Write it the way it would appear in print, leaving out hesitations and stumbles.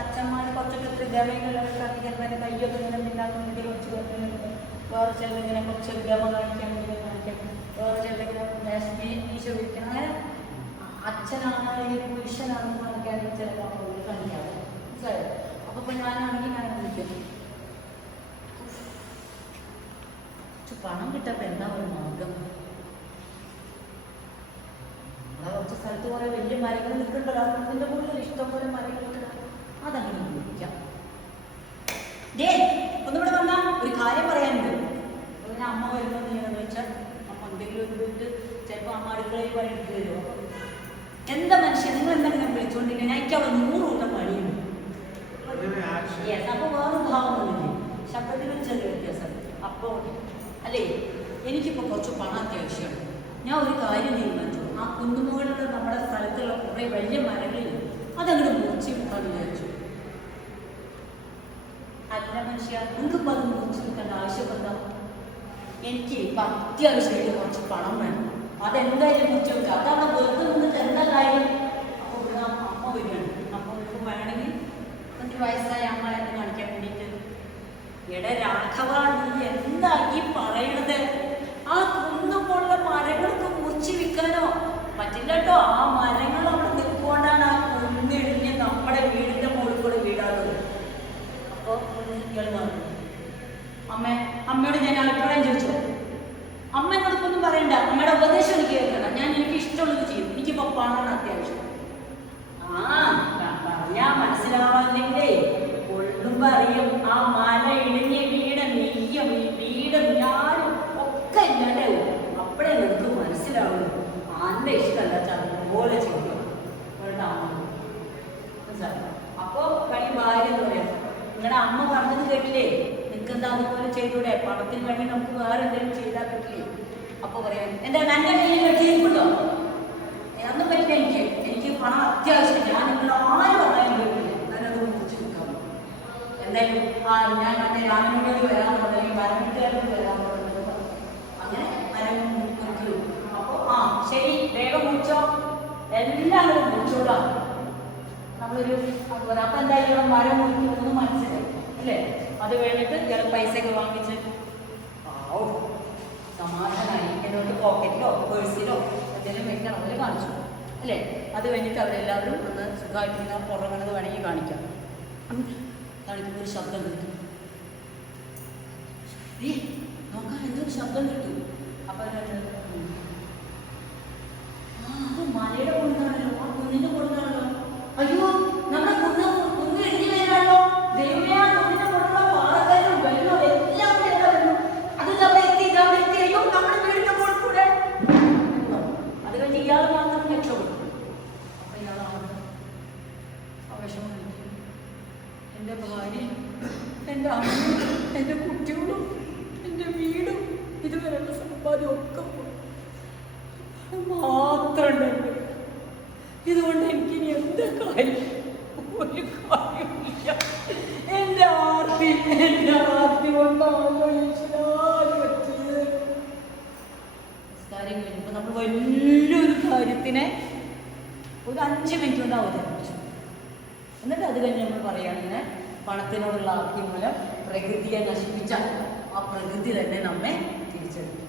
അച്ഛന്മാർ കുറച്ചൊക്കെ ഗമയുള്ളവർക്കാണ് ചിലപ്പോൾ എൻ്റെ കയ്യൊക്കെ ഇങ്ങനെ ഉണ്ടാക്കാൻ വേണ്ടി കുറച്ച് വെക്കുന്നുണ്ട്. വേറെ ചിലതിങ്ങനെ കുറച്ച് ഗമ കാണിക്കാൻ വേണ്ടി കാണിക്കാം. വേറെ ചിലതിങ്ങനെ ഈശോ വിളിക്കണം. അങ്ങനെ അച്ഛനാണ് അല്ലെങ്കിൽ പുരുഷനാണെന്ന് കാണിക്കാൻ ചില വാക്കുകൾ കാണിക്കാറ്. മനസ്സിലായോ? അപ്പോൾ ഇപ്പോൾ ഞാനാണെങ്കിൽ ഞാൻ വിളിക്കും. പണം കിട്ടപ്പോൾ എന്താ ഒരു മാർഗം? നമ്മളെ കുറച്ച് സ്ഥലത്ത് കുറേ വലിയ മരങ്ങൾ നിൽക്കുന്നുണ്ടല്ലോ, അതിൻ്റെ കൂടുതൽ ഇഷ്ടംപോലെ മരങ്ങൾ അതങ്ങനെ ഉപയോഗിക്കാം. ഒന്നിവിടെ വന്നാൽ ഒരു കാര്യം പറയാനുണ്ട്. പിന്നെ അമ്മ വരുന്നത് ചെയ്യണമെന്ന് വെച്ചാൽ അമ്മ എന്തെങ്കിലും ഒരു വീട്ട് ചിലപ്പോൾ അമ്മ അടുക്കളയിൽ പണി എടുത്ത് തരുമോ? എന്താ മനുഷ്യൻ നിങ്ങൾ എന്തെങ്കിലും വിളിച്ചുകൊണ്ടിരിക്കുക? എനിക്ക് അവിടെ 100 കൂട്ടം പണിയുണ്ട്. അപ്പോൾ വേറെ ഭാവമൊന്നുമില്ലേ? ശബ്ദത്തിന് ചെറിയ വ്യത്യാസം. അപ്പോൾ അല്ലേ, എനിക്കിപ്പോൾ കുറച്ച് പണം അത്യാവശ്യമാണ്. ഞാൻ ഒരു കാര്യം തീരുമാനിച്ചു. ആ കുന്നുമുകളിലുള്ള നമ്മുടെ സ്ഥലത്തുള്ള കുറേ വലിയ മരങ്ങളിൽ അതങ്ങനെ മുറിച്ച് വിൽക്കാന്ന് വിചാരിച്ചു. അല്ല മനുഷ്യ, നിങ്ങൾക്കിപ്പോൾ അത് മുറിച്ച് വിൽക്കേണ്ട ആവശ്യമെന്താ? എനിക്ക് ഇപ്പം അത്യാവശ്യമായിട്ട് കുറച്ച് പണം വേണം. അതെന്തായാലും മുറിച്ച് വെക്കുക. അതാണ് വെറുതെ നിന്നിട്ട് എന്താ കാര്യം? അപ്പോൾ ഇവിടെ അമ്മ വരികയാണ്. അപ്പോൾ നിങ്ങൾക്ക് വേണമെങ്കിൽ 5 വയസ്സായ അമ്മ എന്ന് കാണിക്കാൻ വേണ്ടിയിട്ട്, എടാ രാഘവ, നീ എന്താ ഈ പറയണത്? ആ കുന്നുപോലുള്ള മരങ്ങൾക്ക് മുറിച്ച് വിൽക്കാനോ പറ്റില്ല കേട്ടോ. ആ മരങ്ങൾ അവിടെ നിൽക്കൊണ്ടാണ് ആ കുന്നിടിഞ്ഞ് നമ്മുടെ വീടിൻ്റെ മുകളിൽ കൂടെ വീടാകുന്നത്. അപ്പോൾ ഇയാൾ പറഞ്ഞു, അമ്മയോട് ഞാൻ അഭിപ്രായം ചോദിച്ചു. അമ്മ എന്നോടൊന്നും പറയണ്ട, അമ്മയുടെ ഉപദേശം എനിക്ക് കേൾക്കണം. എനിക്ക് ഇഷ്ടമുള്ളത് ചെയ്യും. എനിക്കിപ്പോൾ പണമാണ് അത്യാവശ്യം. പറഞ്ഞാൽ മനസ്സിലാവാല്ലെങ്കിലേ കൊള്ളുമ്പോൾ അറിയും. ആ മല ഇടിഞ്ഞ വീടും ഞാനും ഒക്കെ ഇല്ലാണ്ടാവും. അപ്പോഴേ നിനക്ക് മനസ്സിലാവുള്ളൂ. ആന്റെ ഇഷ്ടമല്ല അതുപോലെ ചെയ്യും. അപ്പോൾ കഴി ഭാര്യ എന്ന് പറയാം, നിങ്ങളുടെ അമ്മ പറഞ്ഞത് കേട്ടില്ലേ, നിൽക്കുന്ന അതുപോലെ ചെയ്തൂടെ? പണത്തിന് വേണ്ടി നമുക്ക് വേറെ എന്തെങ്കിലും ചെയ്താൽ പറ്റില്ലേ? അപ്പോൾ പറയാം, എന്താ എൻ്റെ കയ്യിൽ കെട്ടിയിരിക്കുന്നുണ്ടോ? ഒന്നും പറ്റില്ല. എനിക്ക് പണം അത്യാവശ്യം. ഞാൻ നിങ്ങൾ ആരും പറയാൻ കേട്ടില്ല. ഞാനത് മുറിച്ച് നിൽക്കാം. എന്തായാലും ഞാൻ മറ്റേ രാമനോട് വരാൻ പറഞ്ഞെങ്കിൽ മരമിട്ടുകാരോട് വരാൻ പറഞ്ഞത് അങ്ങനെ മരം മുറിക്കൂ. അപ്പോൾ ശരി, വേഗം മുറിച്ചോ, എല്ലാവരും മുറിച്ചോളാം. നമ്മളൊരു അപ്പം എന്തായാലും മരം മുറിക്കുന്നു മനസ്സിലായി അല്ലേ? അത് കഴിഞ്ഞിട്ട് ഇയാൾ പൈസയൊക്കെ വാങ്ങിച്ച് സമാധാനമായി. എന്നോട്ട് പോക്കറ്റിലോ പേഴ്സിലോ എന്തെങ്കിലും വെക്കണം അതിൽ കാണിച്ചു അല്ലേ? അത് കഴിഞ്ഞിട്ട് അവരെല്ലാവരും ഒന്ന് സുഖമായിട്ട് ഇങ്ങനെ പുറകണത് വേണമെങ്കിൽ കാണിക്കാം. കാണിക്കുമ്പോൾ ഒരു ശബ്ദം കിട്ടും. നോക്കാൻ എന്തൊരു ശബ്ദം കിട്ടും. അപ്പം അത് മലയുടെ കൊണ്ടാണല്ലോ, ആ കുന്നിൻ്റെ കൊണ്ടാണല്ലോ. അയ്യോ, നമ്മുടെ കുന്ന് ഇടിഞ്ഞു വരാണല്ലോ. ദൈവമേ, ആ കുന്നിൻ്റെ കൊണ്ടുള്ള പാറക്കാരും വെള്ളം എല്ലാം കൂടെ വരുന്നു. അത് അവിടെ എത്തി. അയ്യോ, നമ്മുടെ വീടിൻ്റെ മുകളിൽ കൂടെ. അത് കഴിഞ്ഞ് ഇയാൾ മാത്രം രക്ഷപ്പെടും. അപ്പം ഇയാളാണ് ആ വിഷമം കഴിക്കും. എൻ്റെ ഭാര്യ, എൻ്റെ അമ്മയും എൻ്റെ കുട്ടികളും എൻ്റെ വീടും ഇതുവരെയുള്ള സമ്പാദ്യം ഒക്കെ മാത്രം ഉണ്ട്. ഇതുകൊണ്ട് എനിക്കിനി എന്താ കാര്യം? ഒരു കാര്യമില്ല. എൻ്റെ ആർത്തി കൊണ്ടാണല്ലോ ഈശ്വരാന് പറ്റിയത്. കാര്യം കഴിഞ്ഞപ്പോൾ നമ്മൾ വലിയൊരു കാര്യത്തിനെ ഒരു 5 മിനിറ്റ് കൊണ്ട് അവതരിപ്പിച്ചു. എന്നിട്ട് അത് കഴിഞ്ഞ് നമ്മൾ പറയുകയാണെങ്കിൽ പണത്തിനോടുള്ള ആർത്തി മൂലം പ്രകൃതിയെ നശിപ്പിച്ചാൽ ആ പ്രകൃതി തന്നെ നമ്മെ തിരിച്ചെടുക്കും.